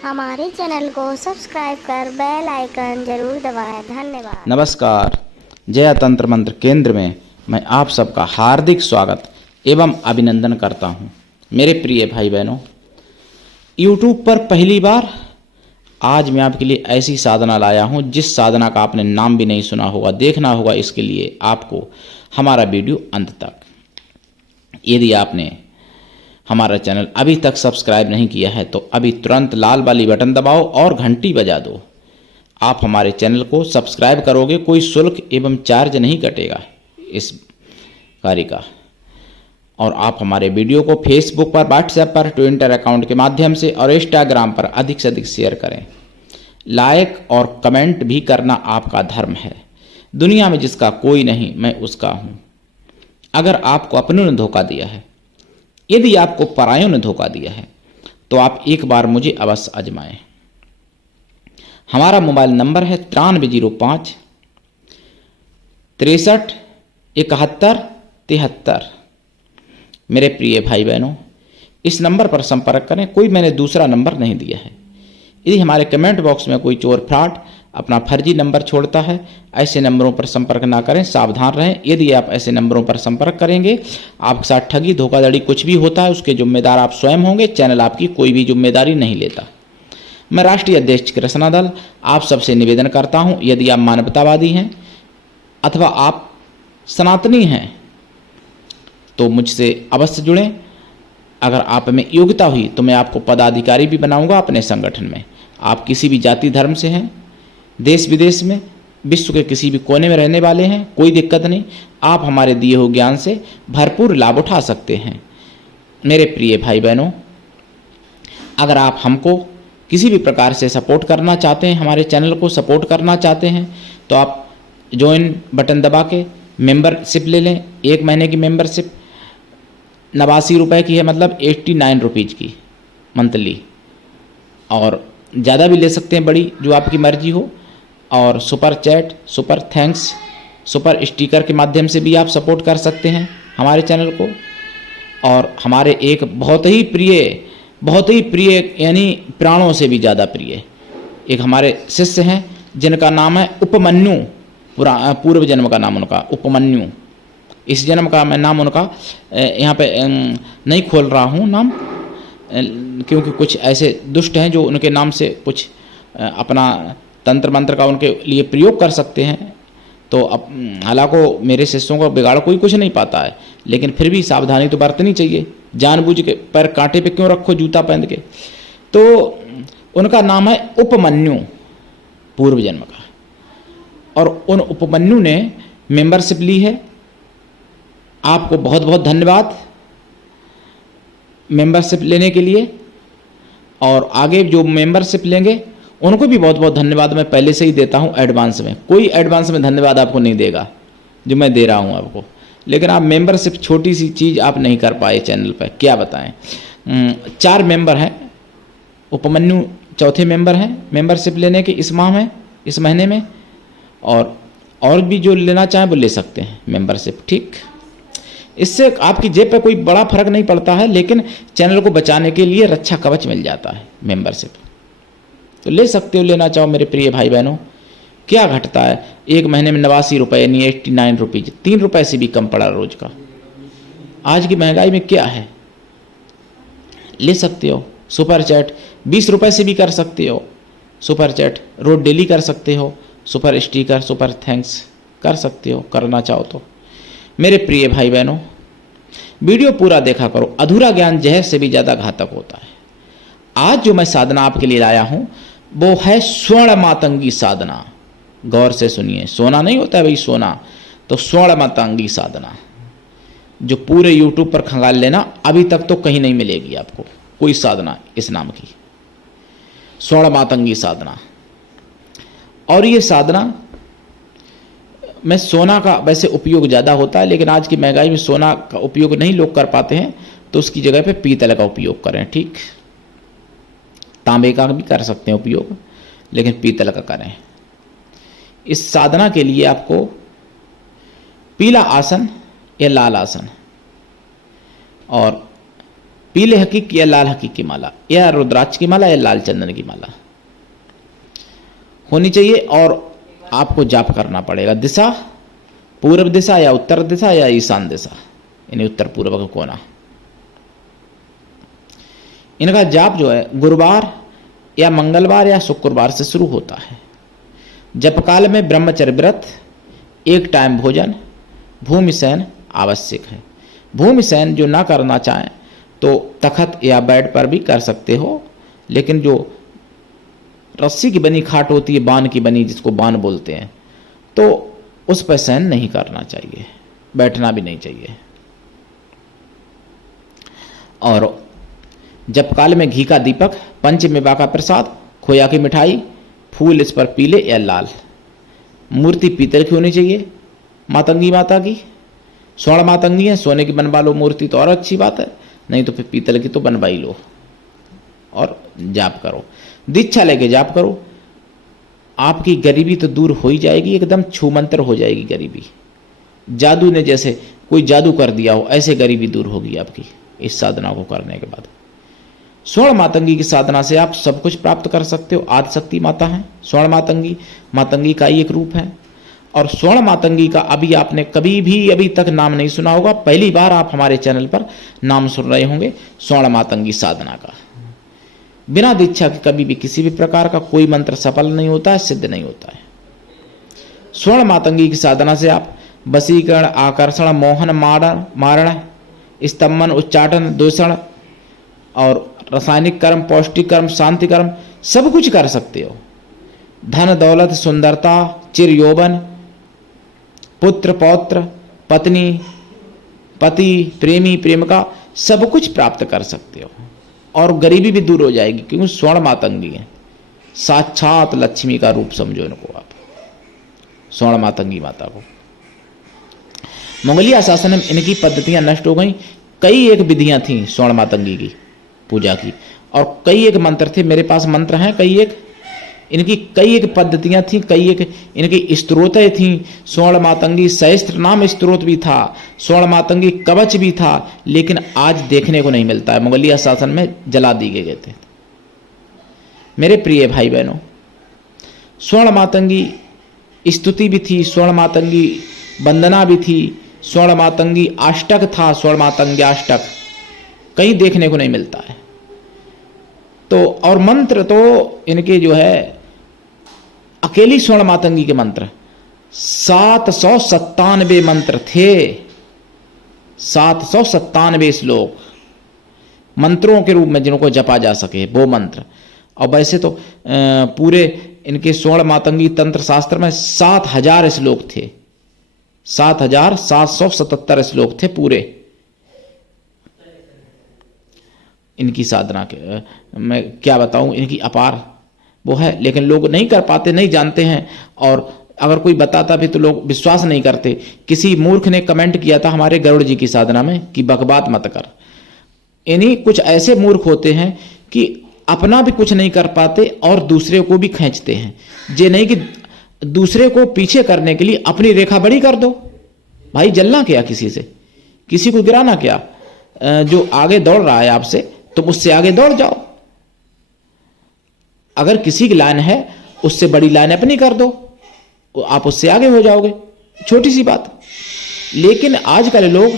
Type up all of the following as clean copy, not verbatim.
हमारे चैनल को सब्सक्राइब कर बेल आइकन जरूर दबाएं। धन्यवाद। नमस्कार। जया तंत्र मंत्र केंद्र में मैं आप सबका हार्दिक स्वागत एवं अभिनंदन करता हूं। मेरे प्रिय भाई बहनों, YouTube पर पहली बार आज मैं आपके लिए ऐसी साधना लाया हूं जिस साधना का आपने नाम भी नहीं सुना होगा। देखना होगा इसके लिए आपको हमारा वीडियो अंत तक। यदि आपने हमारा चैनल अभी तक सब्सक्राइब नहीं किया है तो अभी तुरंत लाल वाली बटन दबाओ और घंटी बजा दो। आप हमारे चैनल को सब्सक्राइब करोगे, कोई शुल्क एवं चार्ज नहीं कटेगा इस कार्य का। और आप हमारे वीडियो को फेसबुक पर, व्हाट्सएप पर, ट्विटर अकाउंट के माध्यम से और इंस्टाग्राम पर अधिक से अधिक शेयर करें। लाइक और कमेंट भी करना आपका धर्म है। दुनिया में जिसका कोई नहीं, मैं उसका हूँ। अगर आपको अपनों ने धोखा दिया है, यदि आपको परायों ने धोखा दिया है, तो आप एक बार मुझे अवश्य आजमाएं। हमारा मोबाइल नंबर है 9305 63 71 73। मेरे प्रिय भाई बहनों, इस नंबर पर संपर्क करें। कोई मैंने दूसरा नंबर नहीं दिया है। यदि हमारे कमेंट बॉक्स में कोई चोर फ्रॉड अपना फर्जी नंबर छोड़ता है, ऐसे नंबरों पर संपर्क ना करें, सावधान रहें। यदि आप ऐसे नंबरों पर संपर्क करेंगे, आपके साथ ठगी धोखाधड़ी कुछ भी होता है, उसके जिम्मेदार आप स्वयं होंगे। चैनल आपकी कोई भी जिम्मेदारी नहीं लेता। मैं राष्ट्रीय अध्यक्ष कृष्णा दल आप सबसे निवेदन करता हूं, यदि आप मानवतावादी हैं अथवा आप सनातनी हैं तो मुझसे अवश्य जुड़ें। अगर आप में योग्यता हुई तो मैं आपको पदाधिकारी भी बनाऊंगा अपने संगठन में। आप किसी भी जाति धर्म से हैं, देश विदेश में, विश्व के किसी भी कोने में रहने वाले हैं, कोई दिक्कत नहीं। आप हमारे दिए हुए ज्ञान से भरपूर लाभ उठा सकते हैं। मेरे प्रिय भाई बहनों, अगर आप हमको किसी भी प्रकार से सपोर्ट करना चाहते हैं, हमारे चैनल को सपोर्ट करना चाहते हैं, तो आप ज्वाइन बटन दबा के मेंबरशिप ले लें। 1 महीने की मेंबरशिप 89 रुपये की है, मतलब 89 रुपीज़ की मंथली। और ज़्यादा भी ले सकते हैं, बड़ी, जो आपकी मर्जी हो। और super chat, super thanks, super sticker के माध्यम से भी आप सपोर्ट कर सकते हैं हमारे चैनल को। और हमारे एक बहुत ही प्रिय यानी प्राणों से भी ज़्यादा प्रिय एक हमारे शिष्य हैं जिनका नाम है उपमन्यु। पूर्व जन्म का नाम उनका उपमन्यु। इस जन्म का मैं नाम उनका यहाँ पे नहीं खोल रहा हूँ नाम, क्योंकि कुछ ऐसे दुष्ट हैं जो उनके नाम से कुछ अपना तंत्र मंत्र का उनके लिए प्रयोग कर सकते हैं। तो अब हालांकि मेरे शिष्यों को बिगाड़ कोई कुछ नहीं पाता है, लेकिन फिर भी सावधानी तो बरतनी चाहिए। जानबूझ के पैर कांटे पे क्यों रखो जूता पहन के। तो उनका नाम है उपमन्यु, पूर्व जन्म का। और उन उपमन्यु ने मेंबरशिप ली है। आपको बहुत बहुत धन्यवाद मेंबरशिप लेने के लिए। और आगे जो मेंबरशिप लेंगे उनको भी बहुत बहुत धन्यवाद मैं पहले से ही देता हूं एडवांस में। कोई एडवांस में धन्यवाद आपको नहीं देगा जो मैं दे रहा हूं आपको। लेकिन आप मेंबरशिप, छोटी सी चीज़ आप नहीं कर पाए चैनल पर, क्या बताएं। 4 मेंबर हैं, उपमन्यु चौथे मेंबर हैं मेंबरशिप लेने के इस माह में, इस महीने में। और भी जो लेना चाहें वो ले सकते हैं मेंबरशिप, ठीक। इससे आपकी जेब पे कोई बड़ा फर्क नहीं पड़ता है, लेकिन चैनल को बचाने के लिए रक्षा कवच मिल जाता है मेंबरशिप। तो ले सकते हो, लेना चाहो मेरे प्रिय भाई बहनों। क्या घटता है, 1 महीने में 89 रुपये यानी 89 रुपीज़, 3 रुपये से भी कम पड़ा रोज का। आज की महंगाई में क्या है, ले सकते हो। सुपर चैट 20 रुपये से भी कर सकते हो। सुपर चैट रोज डेली कर सकते हो। सुपर स्टिकर, सुपर थैंक्स कर सकते हो, करना चाहो तो। मेरे प्रिय भाई बहनों, वीडियो पूरा देखा करो। अधूरा ज्ञान जहर से भी ज़्यादा घातक होता है। आज जो मैं साधना आपके लिए लाया हूं वो है स्वर्ण मातंगी साधना। गौर से सुनिए, सोना नहीं होता है भाई, सोना तो स्वर्ण मातंगी साधना, जो पूरे YouTube पर खंगाल लेना। अभी तक तो कहीं नहीं मिलेगी आपको कोई साधना इस नाम की, स्वर्ण मातंगी साधना। और ये साधना में सोना का वैसे उपयोग ज़्यादा होता है, लेकिन आज की महंगाई में सोना का उपयोग नहीं लोग कर पाते हैं, तो उसकी जगह पे पीतल का उपयोग करें, ठीक। तांबे का भी कर सकते हैं उपयोग, लेकिन पीतल का करें। इस साधना के लिए आपको पीला आसन या लाल आसन और पीले हकीक या लाल हकीक की माला, या रुद्राक्ष की माला, या लाल चंदन की माला होनी चाहिए। और आपको जाप करना पड़ेगा। दिशा पूर्व दिशा या उत्तर दिशा या ईशान दिशा, यानी उत्तर पूर्व का कोना। इनका जाप जो है गुरुवार या मंगलवार या शुक्रवार से शुरू होता है। जप काल में ब्रह्मचर्य व्रत, एक टाइम भोजन, भूमि शयन आवश्यक है। भूमि शयन जो ना करना चाहें तो तखत या बेड पर भी कर सकते हो, लेकिन जो रस्सी की बनी खाट होती है, बान की बनी, जिसको बान बोलते हैं, तो उस पर शयन नहीं करना चाहिए, बैठना भी नहीं चाहिए। और जप काल में घी का दीपक, पंचमेवा का प्रसाद, खोया की मिठाई, फूल इस पर पीले या लाल। मूर्ति पीतल की होनी चाहिए, मातंगी माता की। स्वर्ण मातंगी है, सोने की बनवा लो मूर्ति तो और अच्छी बात है, नहीं तो फिर पीतल की तो बनवा ही लो और जाप करो। दीक्षा लेके जाप करो, आपकी गरीबी तो दूर हो ही जाएगी, एकदम छूमंतर हो जाएगी गरीबी। जादू ने जैसे कोई जादू कर दिया हो, ऐसे गरीबी दूर होगी आपकी इस साधना को करने के बाद। स्वर्ण मातंगी की साधना से आप सब कुछ प्राप्त कर सकते हो। आदिशक्ति माता है स्वर्ण मातंगी, मातंगी का ही एक रूप है। और स्वर्ण मातंगी का अभी आपने कभी भी अभी तक नाम नहीं सुना होगा, पहली बार आप हमारे चैनल पर नाम सुन रहे होंगे स्वर्ण मातंगी साधना का। बिना दीक्षा के कभी भी किसी भी प्रकार का कोई मंत्र सफल नहीं होता है, सिद्ध नहीं होता है। स्वर्ण मातंगी की साधना से आप वशीकरण, आकर्षण, मोहन, मारण, स्तंभन, उच्चाटन, दूषण और रासायनिक कर्म, पौष्टिक कर्म, शांति कर्म सब कुछ कर सकते हो। धन दौलत, सुंदरता, चिर यौवन, पुत्र पौत्र, पत्नी पति, प्रेमी प्रेमिका सब कुछ प्राप्त कर सकते हो। और गरीबी भी दूर हो जाएगी, क्योंकि स्वर्ण मातंगी है, साक्षात लक्ष्मी का रूप समझो इनको आप, स्वर्ण मातंगी माता को। मुगलिया शासन में इनकी पद्धतियां नष्ट हो गई। कई एक विधियां थी स्वर्ण मातंगी की पूजा की, और कई एक मंत्र थे, मेरे पास मंत्र हैं कई एक, इनकी कई एक पद्धतियां थी, कई एक इनकी स्तोत्रें थी। स्वर्ण मातंगी सहस्त्र नाम स्तोत्र भी था, स्वर्ण मातंगी कवच भी था, लेकिन आज देखने को नहीं मिलता है, मुगलिया शासन में जला दिए गए थे। मेरे प्रिय भाई बहनों, स्वर्ण मातंगी स्तुति भी थी, स्वर्ण मातंगी वंदना भी थी, स्वर्ण मातंगी अष्टक था, स्वर्ण मातंगी अष्टक कहीं देखने को नहीं मिलता है। तो और मंत्र तो इनके जो है अकेली स्वर्ण मातंगी के मंत्र 797 मंत्र थे, 797 श्लोक मंत्रों के रूप में जिनको जपा जा सके वो मंत्र। और वैसे तो पूरे इनके स्वर्ण मातंगी तंत्र शास्त्र में 7000 श्लोक थे, 7777 श्लोक थे पूरे इनकी साधना के। मैं क्या बताऊं, इनकी अपार वो है, लेकिन लोग नहीं कर पाते, नहीं जानते हैं। और अगर कोई बताता भी तो लोग विश्वास नहीं करते। किसी मूर्ख ने कमेंट किया था हमारे गरुड़ जी की साधना में कि बकवाद मत कर। इन्हीं कुछ ऐसे मूर्ख होते हैं कि अपना भी कुछ नहीं कर पाते और दूसरे को भी खींचते हैं। ये नहीं कि दूसरे को पीछे करने के लिए अपनी रेखा बड़ी कर दो। भाई जलना क्या किसी से, किसी को गिराना क्या? जो आगे दौड़ रहा है आपसे तुम उससे आगे दौड़ जाओ। अगर किसी की लाइन है उससे बड़ी लाइन अपनी कर दो, आप उससे आगे हो जाओगे, छोटी सी बात। लेकिन आजकल लोग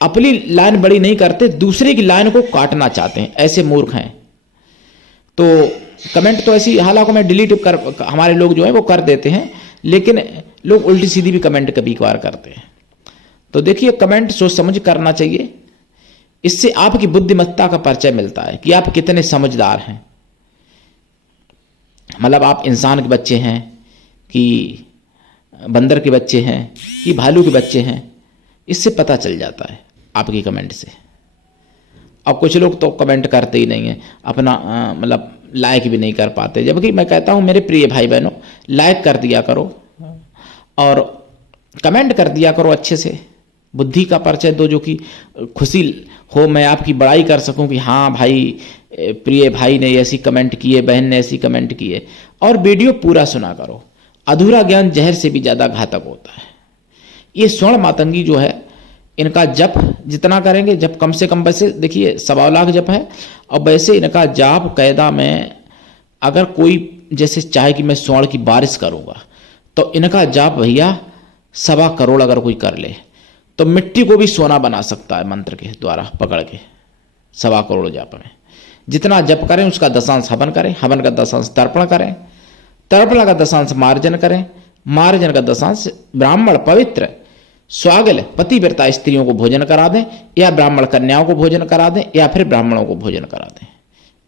अपनी लाइन बड़ी नहीं करते, दूसरे की लाइन को काटना चाहते हैं, ऐसे मूर्ख हैं। तो कमेंट तो ऐसी हालांकि मैं डिलीट कर, हमारे लोग जो है वो कर देते हैं, लेकिन लोग उल्टी सीधी भी कमेंट कभी कभार करते हैं। तो देखिए कमेंट सोच समझ करना चाहिए, इससे आपकी बुद्धिमत्ता का परिचय मिलता है कि आप कितने समझदार हैं। मतलब आप इंसान के बच्चे हैं कि बंदर के बच्चे हैं कि भालू के बच्चे हैं, इससे पता चल जाता है आपकी कमेंट से। अब कुछ लोग तो कमेंट करते ही नहीं हैं, अपना मतलब लाइक भी नहीं कर पाते। जबकि मैं कहता हूं मेरे प्रिय भाई बहनों, लाइक कर दिया करो और कमेंट कर दिया करो, अच्छे से बुद्धि का परिचय दो, जो कि खुशी हो, मैं आपकी बड़ाई कर सकूं कि हाँ भाई प्रिय भाई ने ऐसी कमेंट की है, बहन ने ऐसी कमेंट की है। और वीडियो पूरा सुना करो, अधूरा ज्ञान जहर से भी ज़्यादा घातक होता है। ये स्वर्ण मातंगी जो है इनका जप जितना करेंगे, जप कम से कम, वैसे देखिए 1.25 लाख जप है, और वैसे इनका जाप कायदा में अगर कोई जैसे चाहे कि मैं स्वर्ण की बारिश करूँगा, तो इनका जाप भैया 1.25 करोड़ अगर कोई कर ले तो मिट्टी को भी सोना बना सकता है मंत्र के द्वारा पकड़ के। 1.25 करोड़ जाप में जितना जप करें उसका दशांश हवन करें, हवन का दशांश तर्पण करें, तर्पण का दशांश मार्जन करें, मार्जन का दशांश ब्राह्मण पवित्र स्वागल पतिव्रता स्त्रियों को भोजन करा दें, या ब्राह्मण कन्याओं को भोजन करा दें, या फिर ब्राह्मणों को भोजन करा दें,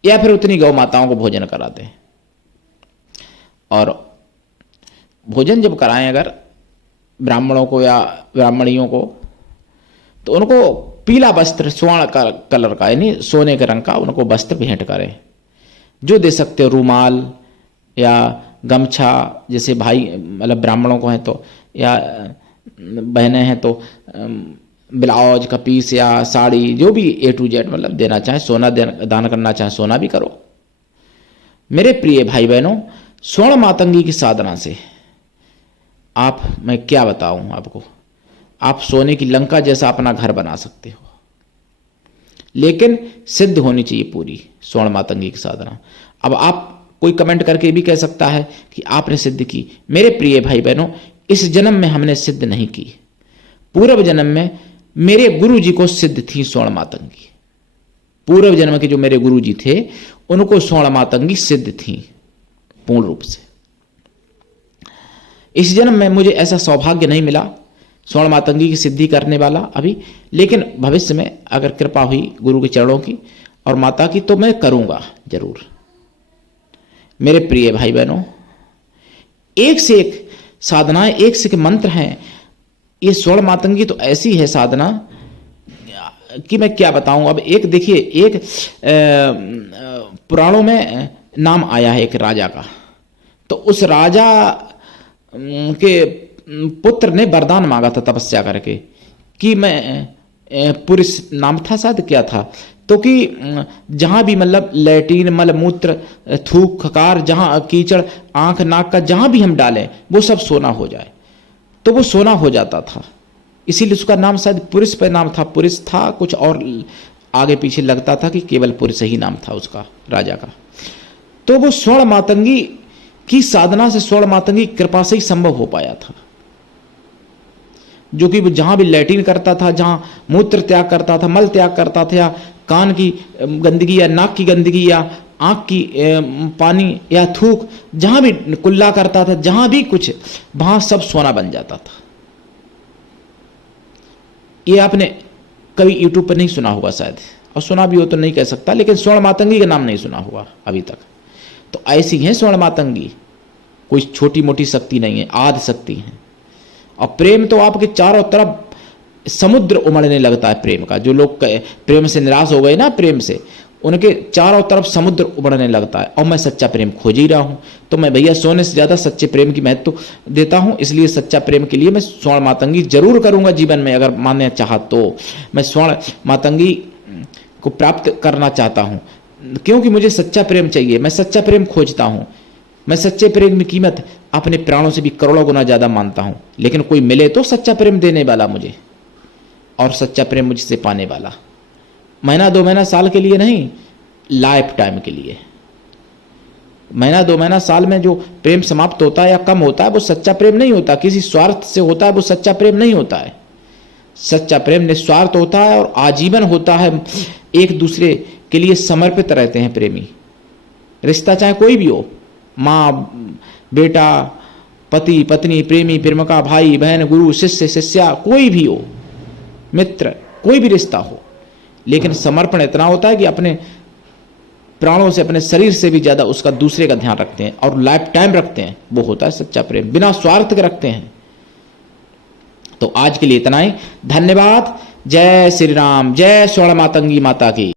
या फिर उतनी गौ माताओं को भोजन करा दें। और भोजन जब कराएं अगर ब्राह्मणों को या ब्राह्मणियों को, तो उनको पीला वस्त्र स्वर्ण कलर का यानी सोने के रंग का उनको वस्त्र भेंट करें। जो दे सकते हो रूमाल या गमछा, जैसे भाई मतलब ब्राह्मणों को हैं तो, या बहनें हैं तो ब्लाउज का पीस या साड़ी, जो भी A to Z मतलब देना चाहे, सोना दान करना चाहे सोना भी करो। मेरे प्रिय भाई बहनों, स्वर्ण मातंगी की साधना से मैं क्या बताऊं आपको, आप सोने की लंका जैसा अपना घर बना सकते हो, लेकिन सिद्ध होनी चाहिए पूरी स्वर्ण मातंगी की साधना। अब आप कोई कमेंट करके भी कह सकता है कि आपने सिद्ध की। मेरे प्रिय भाई बहनों, इस जन्म में हमने सिद्ध नहीं की, पूर्व जन्म में मेरे गुरु जी को सिद्ध थी स्वर्ण मातंगी। पूर्व जन्म के जो मेरे गुरु जी थे उनको स्वर्ण मातंगी सिद्ध थी पूर्ण रूप से। इस जन्म में मुझे ऐसा सौभाग्य नहीं मिला स्वर्ण मातंगी की सिद्धि करने वाला अभी, लेकिन भविष्य में अगर कृपा हुई गुरु के चरणों की और माता की तो मैं करूंगा जरूर। मेरे प्रिय भाई बहनों, एक से एक साधनाएं, एक से एक मंत्र हैं। ये स्वर्ण मातंगी तो ऐसी है साधना कि मैं क्या बताऊं। अब एक देखिए, एक पुराणों में नाम आया है एक राजा का, तो उस राजा के पुत्र ने वरदान मांगा था तपस्या करके कि मैं पुरुष नाम था शायद, क्या था, तो कि जहाँ भी मतलब लैट्रिन मल मूत्र थूक खकार, जहाँ कीचड़ आंख नाक का जहाँ भी हम डालें वो सब सोना हो जाए, तो वो सोना हो जाता था। इसीलिए उसका नाम शायद पुरुष पे नाम था, पुरुष था कुछ और आगे पीछे लगता था कि केवल पुरुष ही नाम था उसका राजा का। तो वो स्वर्ण मातंगी की साधना से, स्वर्ण मातंगी कृपा से ही संभव हो पाया था, जो कि वो जहां भी लैट्रिन करता था, जहां मूत्र त्याग करता था, मल त्याग करता था, या कान की गंदगी या नाक की गंदगी या आंख की पानी या थूक, जहां भी कुल्ला करता था, जहां भी कुछ, वहां सब सोना बन जाता था। ये आपने कभी यूट्यूब पर नहीं सुना होगा शायद, और सुना भी हो तो नहीं कह सकता, लेकिन स्वर्ण मातंगी का नाम नहीं सुना होगा अभी तक। तो ऐसी है स्वर्ण मातंगी, कोई छोटी मोटी शक्ति नहीं है, आदि शक्ति है। और प्रेम तो आपके चारों तरफ समुद्र उमड़ने लगता है प्रेम का। जो लोग प्रेम से निराश हो गए ना, प्रेम से, उनके चारों तरफ समुद्र उमड़ने लगता है। और मैं सच्चा प्रेम खोज ही रहा हूं, तो मैं भैया सोने से ज्यादा सच्चे प्रेम की महत्व देता हूं। इसलिए सच्चा प्रेम के लिए मैं स्वर्ण मातंगी जरूर करूंगा जीवन में, अगर मानने चाहा तो। मैं स्वर्ण मातंगी को प्राप्त करना चाहता हूं, क्योंकि मुझे सच्चा प्रेम चाहिए। मैं सच्चा प्रेम खोजता हूं। मैं सच्चे प्रेम की कीमत अपने प्राणों से भी करोड़ों गुना ज्यादा मानता हूं, लेकिन कोई मिले तो सच्चा प्रेम देने वाला मुझे, और सच्चा प्रेम मुझसे पाने वाला। महीना 2 महीना साल के लिए नहीं, लाइफ टाइम के लिए। महीना 2 महीना साल में जो प्रेम समाप्त होता है या कम होता है, वो सच्चा प्रेम नहीं होता, किसी स्वार्थ से होता है, वो सच्चा प्रेम नहीं होता है। सच्चा प्रेम निस्वार्थ होता है और आजीवन होता है, एक दूसरे के लिए समर्पित रहते हैं प्रेमी। रिश्ता चाहे कोई भी हो, माँ बेटा, पति पत्नी, प्रेमी प्रेमिका, भाई बहन, गुरु शिष्य शिष्या, कोई भी हो, मित्र, कोई भी रिश्ता हो, लेकिन समर्पण इतना होता है कि अपने प्राणों से, अपने शरीर से भी ज्यादा उसका दूसरे का ध्यान रखते हैं और लाइफ टाइम रखते हैं। वो होता है सच्चा प्रेम, बिना स्वार्थ के रखते हैं। तो आज के लिए इतना ही, धन्यवाद। जय श्री राम, जय स्वर्ण मातंगी माता की।